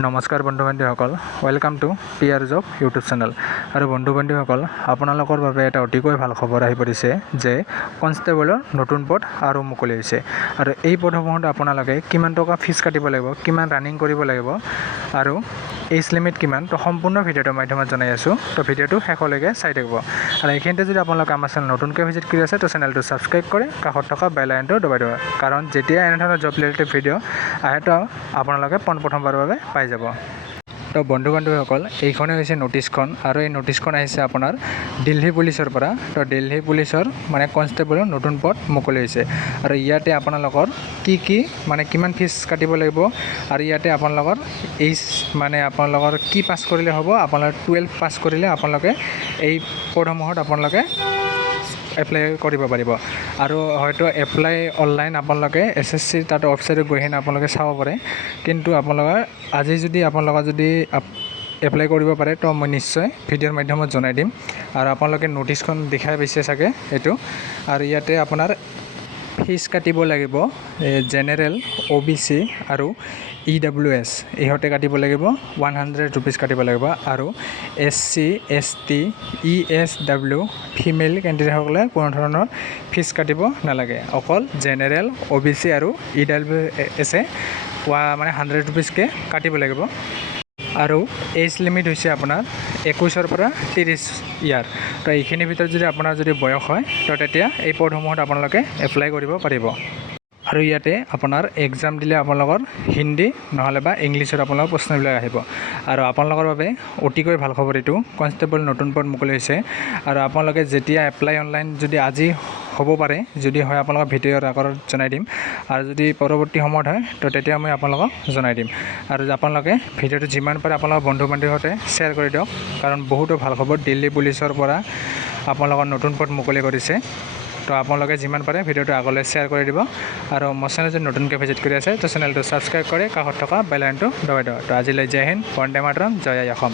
নমস্কাৰ বন্ধু বান্ধৱীসকল, ৱেলকাম টু পিয়াৰ জব ইউটিউব চেনেল। আৰু বন্ধু বান্ধৱীসকল, আপোনালোকৰ বাবে এটা অতিকৈ ভাল খবৰ আহি পৰিছে যে কনষ্টেবলৰ নতুন পদ আৰু মুকলি হৈছে। আৰু এই পদসমূহত আপোনালোকে কিমান টকা ফিজ কাটিব লাগিব, কিমান ৰানিং কৰিব লাগিব আৰু এইজ লিমিট কিমান, তো সম্পূৰ্ণ ভিডিঅ'টোৰ মাধ্যমত জনাই আছোঁ। তো ভিডিঅ'টো শেষলৈকে চাই থাকিব। আৰু এইখিনিতে যদি আপোনালোকে আমাৰ চেনেল নতুনকৈ ভিজিট কৰি আছে, তো চেনেলটো ছাবস্ক্ৰাইব কৰি কাষত থকা বেল আইকনটো দবাই দিব। কাৰণ যেতিয়া এনেধৰণৰ জব ৰিলেটেড ভিডিঅ' আহে, তো আপোনালোকে পোনপ্ৰথমবাৰৰ বাবে পাই যাব। তো বন্ধু বান্ধৱীসকল, এইখনে হৈছে নটিছখন, আৰু এই নটিছখন আহিছে আপোনাৰ দিল্লী পুলিচৰ পৰা। তো দিল্লী পুলিচৰ কনষ্টেবলৰ নতুন পদ মুকলি হৈছে। আৰু ইয়াতে আপোনালোকৰ কিমান ফিজ কাটিব লাগিব, আৰু ইয়াতে আপোনালোকৰ এইজ আপোনালোকৰ কি পাছ কৰিলে হ'ব, আপোনালোকে 12 পাছ কৰিলে আপোনালোকে এই পদসমূহত আপোনালোকে এপ্লাই কৰিব পাৰিব। আৰু হয়তো এপ্লাই অনলাইন আপোনালোকে SSC তাত ৱেবছাইটত গৈ কিনে আপোনালোকে চাব পাৰে। কিন্তু আপোনালোকে আজি যদি এপ্লাই কৰিব পাৰে, তো মই নিশ্চয় ভিডিঅ'ৰ মাধ্যমত জনাই দিম। আৰু আপোনালোকে নটিছখন দেখাই পাইছে চাগে এইটো। আৰু ইয়াতে আপোনাৰ ফিজ কাটিব লাগিব জেনেৰেল, OBC আৰু EWS, ইহঁতে কাটিব লাগিব 100 ৰুপিজ কাটিব লাগিব। আৰু SC, ST, ESW ফিমেল কেণ্ডিডেটসকলে কোনো ধৰণৰ ফিজ কাটিব নালাগে। অকল জেনেৰেল, OBC আৰু EWS 100 ৰুপিজকৈ কাটিব লাগিব। আৰু এইজ লিমিট হৈছে আপোনাৰ 21 পৰা 30 ইয়াৰ। তো এইখিনিৰ ভিতৰত যদি আপোনাৰ বয়স হয়, তো তেতিয়া এই পদসমূহত আপোনালোকে এপ্লাই কৰিব পাৰিব। আৰু ইয়াতে আপোনাৰ এক্সাম দিলে আপোনালোকৰ হিন্দী নহ'লে বা ইংলিছত আপোনালোকৰ প্ৰশ্নবিলাক আহিব। আৰু আপোনালোকৰ বাবে অতিকৈ ভাল খবৰ এইটো, কনষ্টেবল নতুন পদ মুকলি হৈছে। আৰু আপোনালোকে যেতিয়া এপ্লাই অনলাইন যদি আজি হ'ব পাৰে, যদি হয় আপোনালোকক ভিডিঅ'ৰ আগত জনাই দিম। আৰু যদি পৰৱৰ্তী সময়ত হয়, তো তেতিয়া মই আপোনালোকক জনাই দিম। আৰু আপোনালোকে ভিডিঅ'টো যিমান পাৰে আপোনালোকৰ বন্ধু বান্ধৱীৰ সৈতে শ্বেয়াৰ কৰি দিয়ক, কাৰণ বহুতো ভাল খবৰ দিল্লী পুলিচৰ পৰা আপোনালোকৰ নতুন পদ মুকলি কৰিছে। তো আপোনালোকে যিমান পাৰে ভিডিঅ'টো আগলৈ শ্বেয়াৰ কৰি দিব। আৰু মোৰ চেনেল যদি নতুনকৈ ভিজিট কৰি আছে, তো চেনেলটো ছাবস্ক্ৰাইব কৰি কাষত থকা বেল আইকনটো দবাই দিব। তো আজিলৈ জয় হিন্দ, বন্দে মাতৰম, জয় আই অসম।